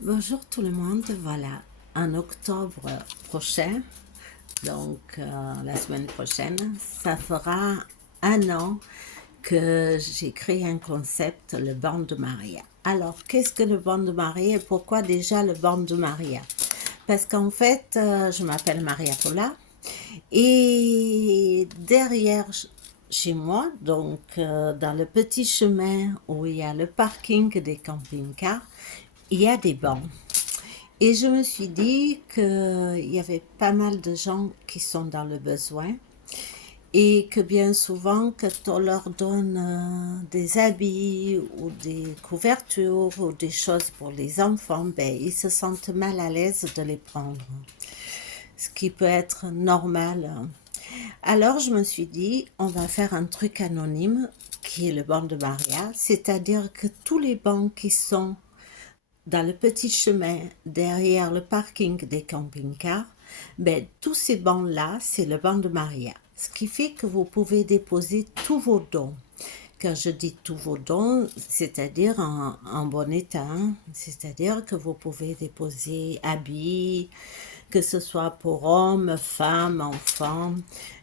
Bonjour tout le monde, voilà, en octobre prochain, la semaine prochaine, ça fera un an que j'ai créé un concept, le banc de Maria. Alors, qu'est-ce que le banc de Maria et pourquoi déjà le banc de Maria? Parce qu'en fait, je m'appelle Maria Paula et derrière chez moi, dans le petit chemin où il y a le parking des camping-cars, il y a des bancs. Et je me suis dit qu'il y avait pas mal de gens qui sont dans le besoin et que bien souvent, quand on leur donne des habits ou des couvertures ou des choses pour les enfants, ben, ils se sentent mal à l'aise de les prendre, ce qui peut être normal. Alors je me suis dit, on va faire un truc anonyme qui est le banc de Maria, c'est-à-dire que tous les bancs qui sont dans le petit chemin derrière le parking des camping-cars, ben, tous ces bancs-là, c'est le banc de Maria. Ce qui fait que vous pouvez déposer tous vos dons. Quand je dis tous vos dons, c'est-à-dire en bon état, hein. C'est-à-dire que vous pouvez déposer habits, que ce soit pour hommes, femmes, enfants,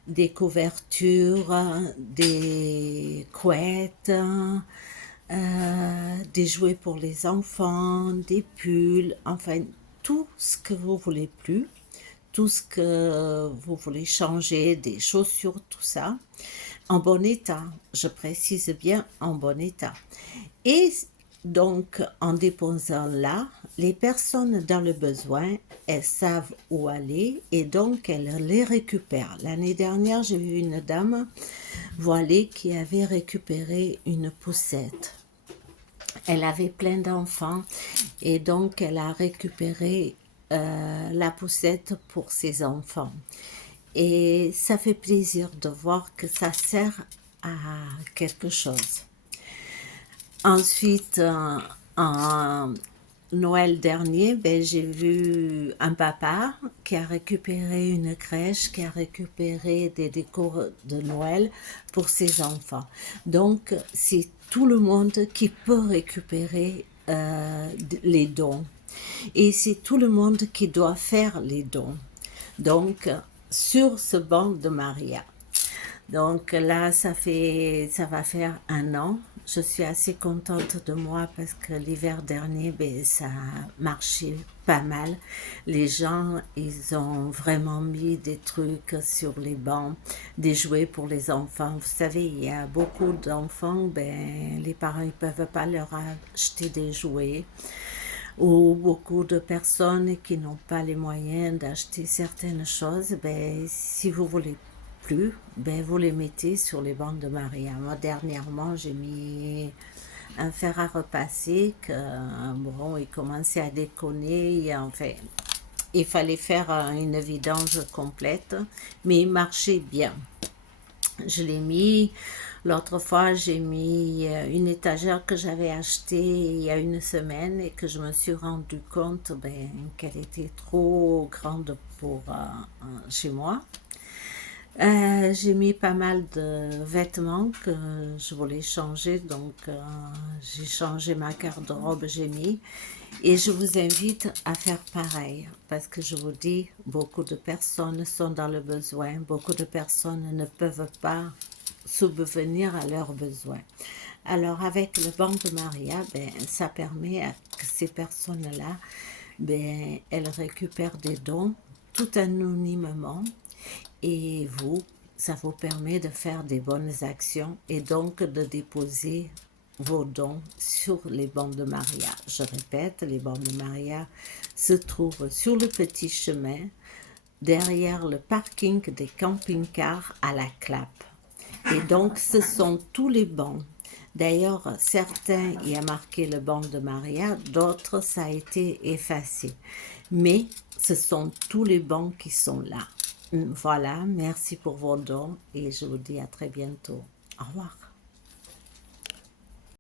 des couvertures, des couettes, des jouets pour les enfants, des pulls, enfin tout ce que vous voulez plus, tout ce que vous voulez changer, des chaussures, tout ça, en bon état. Je précise bien en bon état. Et donc, en déposant là, les personnes dans le besoin, elles savent où aller et donc elles les récupèrent. L'année dernière, j'ai vu une dame voilée qui avait récupéré une poussette. Elle avait plein d'enfants et donc elle a récupéré la poussette pour ses enfants. Et ça fait plaisir de voir que ça sert à quelque chose. Ensuite, en Noël dernier, ben, j'ai vu un papa qui a récupéré une crèche, qui a récupéré des décors de Noël pour ses enfants. Donc, c'est tout le monde qui peut récupérer les dons. Et c'est tout le monde qui doit faire les dons. Donc, sur ce banc de Maria. Donc là, ça va faire un an. Je suis assez contente de moi parce que l'hiver dernier, ben, ça a marché pas mal. Les gens, ils ont vraiment mis des trucs sur les bancs, des jouets pour les enfants. Vous savez, il y a beaucoup d'enfants, ben, les parents ne peuvent pas leur acheter des jouets ou beaucoup de personnes qui n'ont pas les moyens d'acheter certaines choses, ben, si vous voulez plus, ben, vous les mettez sur les bancs de Maria. Moi, dernièrement, j'ai mis un fer à repasser que, bon, il commençait à déconner, enfin, il fallait faire une vidange complète, mais il marchait bien. Je l'ai mis. L'autre fois, j'ai mis une étagère que j'avais achetée il y a une semaine et que je me suis rendu compte ben, qu'elle était trop grande pour chez moi. J'ai mis pas mal de vêtements que je voulais changer, donc j'ai changé ma garde-robe, j'ai mis. Et je vous invite à faire pareil, parce que je vous dis, beaucoup de personnes sont dans le besoin, beaucoup de personnes ne peuvent pas subvenir à leurs besoins. Alors avec le banc de Maria, ben, ça permet à que ces personnes-là, ben, elles récupèrent des dons tout anonymement et vous, ça vous permet de faire des bonnes actions et donc de déposer vos dons sur les bancs de Maria. Je répète, les bancs de Maria se trouvent sur le petit chemin derrière le parking des camping-cars à la Clappe. Et donc, ce sont tous les bancs. D'ailleurs, certains, il y a marqué le banc de Maria, d'autres, ça a été effacé. Mais ce sont tous les bancs qui sont là. Voilà, merci pour vos dons et je vous dis à très bientôt. Au revoir.